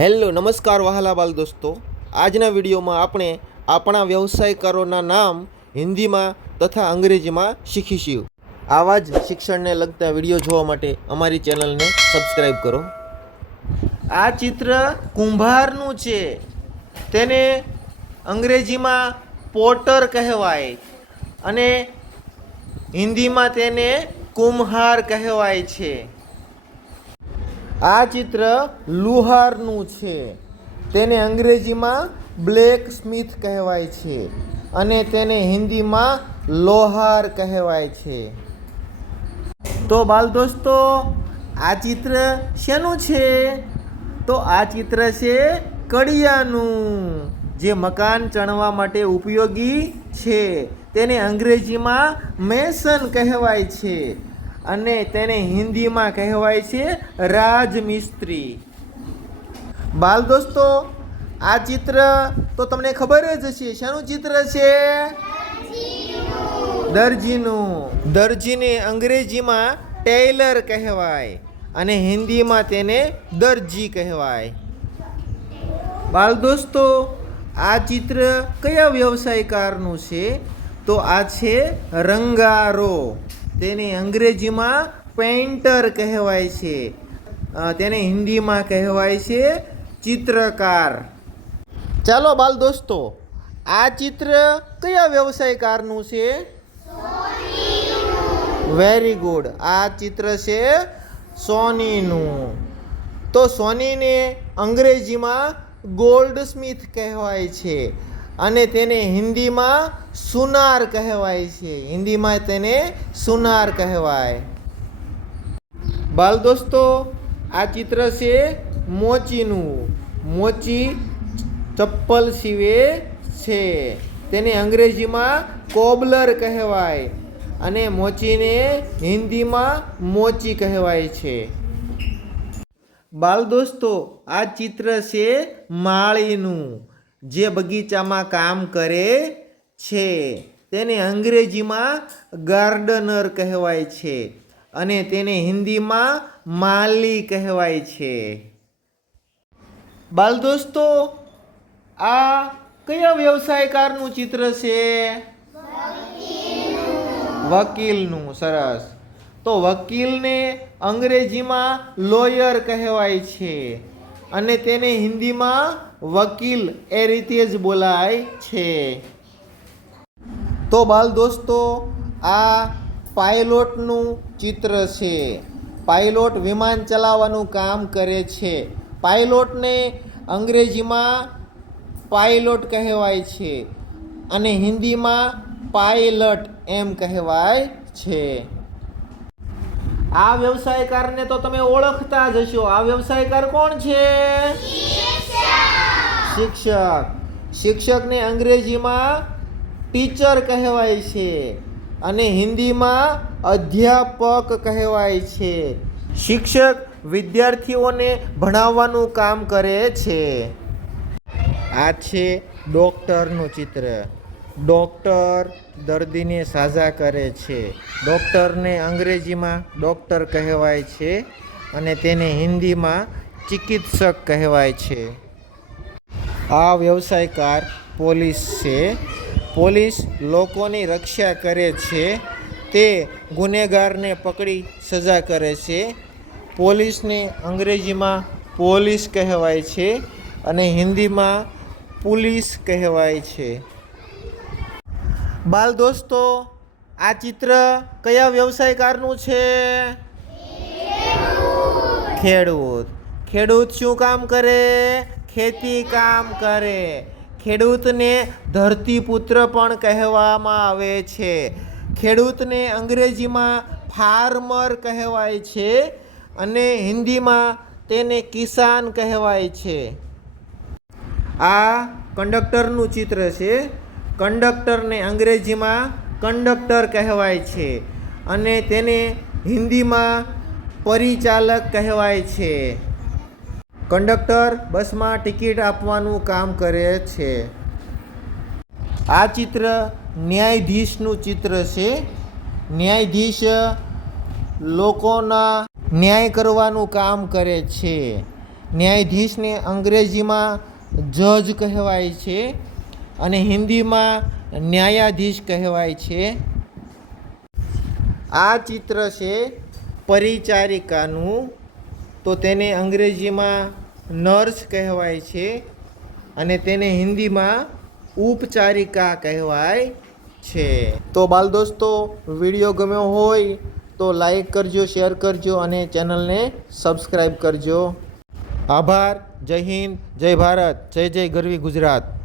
Hello, નમસ્કાર વહાલા બાલ દોસ્તો. આજના વિડીયોમાં આપણે આપણા વ્યવસાયકારોના નામ હિન્દીમાં તથા અંગ્રેજીમાં શીખીશું. આવા જ શિક્ષણને લગતા વીડિયો જોવા માટે અમારી ચેનલને સબસ્ક્રાઈબ કરો. આ ચિત્ર કુંભારનું છે. તેને અંગ્રેજીમાં પોટર કહેવાય અને હિન્દીમાં તેને કુમ્હાર કહેવાય છે. આ ચિત્ર લુહારનું છે. તેને અંગ્રેજીમાં બ્લેક સ્મિથ કહેવાય છે અને તેને હિન્દીમાં લોહાર કહેવાય છે. તો બાલ દોસ્તો, આ ચિત્ર શેનું છે? તો આ ચિત્ર છે કડિયાનું, જે મકાન ચણવા માટે ઉપયોગી છે. તેને અંગ્રેજીમાં મેસન કહેવાય છે. અને તેને હિન્દીમાં કહેવાય છે રાજમિસ્ત્રી. બાલ દોસ્તો આ ચિત્ર તો તમને ખબર જ હશે. શાનું ચિત્ર છે? દરજીનું. દરજીને. અંગ્રેજીમાં ટેલર કહેવાય અને હિન્દીમાં તેને દરજી કહેવાય. બાલ દોસ્તો આ ચિત્ર કયા વ્યવસાયકારનું છે? તો આ છે રંગારો. તેને અંગ્રેજીમાં પેઇન્ટર કહેવાય છે. તેને હિન્દીમાં કહેવાય છે ચિત્રકાર. ચાલો બાલ દોસ્તો, આ ચિત્ર કયા વ્યવસાયકારનું છે? વેરી ગુડ આ ચિત્ર છે સોનીનું. તો સોનીને અંગ્રેજીમાં ગોલ્ડ સ્મિથ કહેવાય છે. અને તેને હિન્દીમાં સુનાર કહેવાય છે. હિન્દીમાં તેને સુનાર કહેવાય. બાલ દોસ્તો આ ચિત્ર છે મોચીનું. મોચી ચપ્પલ સીવે છે. તેને અંગ્રેજીમાં કોબલર કહેવાય અને મોચીને હિન્દીમાં મોચી કહેવાય છે. બાલ દોસ્તો આ ચિત્ર છે માળીનું. જે બગીચામાં કામ કરે છે, તેને અંગ્રેજીમાં ગાર્ડનર કહેવાય છે અને તેને હિન્દીમાં માલી કહેવાય છે. બાલ દોસ્તો, આ કયા વ્યવસાયકારનું ચિત્ર છે? વકીલનું. સરસ. તો વકીલને અંગ્રેજીમાં લોયર કહેવાય છે અને તેને હિન્દીમાં વકીલ એ રીતે જ બોલાય છે. તો બાલ દોસ્તો, આ પાયલોટનું ચિત્ર છે. પાયલોટ વિમાન ચલાવવાનું કામ કરે છે. પાયલોટને અંગ્રેજીમાં પાયલોટ કહેવાય છે અને હિન્દીમાં પાયલટ એમ કહેવાય છે. આ વ્યવસાયકારને તો તમે ઓળખતા જ હશો. આ વ્યવસાયકાર કોણ છે? શિક્ષક. શિક્ષકને અંગ્રેજીમાં ટીચર કહેવાય છે અને હિન્દીમાં અધ્યાપક કહેવાય છે. શિક્ષક વિદ્યાર્થીઓને ભણાવવાનું કામ કરે છે. આ છે ડૉક્ટરનું ચિત્ર. ડૉક્ટર દર્દીને સાજા કરે છે. ડૉક્ટરને અંગ્રેજીમાં ડૉક્ટર કહેવાય છે અને તેને હિન્દીમાં ચિકિત્સક કહેવાય છે. આ વ્યવસાયકાર પોલીસ છે. પોલીસ લોકોની રક્ષા કરે છે. તે ગુનેગારને પકડી સજા કરે છે. પોલીસને અંગ્રેજીમાં પોલીસ કહેવાય છે અને હિન્દીમાં પુલિસ કહેવાય છે. બાલ દોસ્તો, આ ચિત્ર કયા વ્યવસાયકારનું છે? ખેડૂત. ખેડૂત શું કામ કરે? ખેતી કામ કરે. ખેડૂતને ધરતીપુત્ર પણ કહેવામાં આવે છે. ખેડૂતને અંગ્રેજીમાં ફાર્મર કહેવાય છે અને હિન્દીમાં તેને કિસાન કહેવાય છે. આ કંડક્ટરનું ચિત્ર છે. કંડક્ટરને અંગ્રેજીમાં કંડક્ટર કહેવાય છે અને તેને હિન્દીમાં પરિચાલક કહેવાય છે. કંડક્ટર બસમાં ટિકિટ આપવાનું કામ કરે છે. આ ચિત્ર ન્યાયાધીશનું ચિત્ર છે. ન્યાયાધીશ લોકોના ન્યાય કરવાનું કામ કરે છે. ન્યાયાધીશને અંગ્રેજીમાં જજ કહેવાય છે અને હિન્દીમાં ન્યાયાધીશ કહેવાય છે. આ ચિત્ર છે પરિચારિકાનું. તો તેને અંગ્રેજીમાં નર્સ કહેવાય છે અને તેને હિન્દીમાં ઉપચારિકા કહેવાય છે. તો બાલ દોસ્તો, વીડિયો ગમ્યો હોય તો લાઈક કરજો, શેર કરજો અને ચેનલને સબસ્ક્રાઈબ કરજો. આભાર, જય હિન્દ, જય ભારત, જય જય ગરવી ગુજરાત.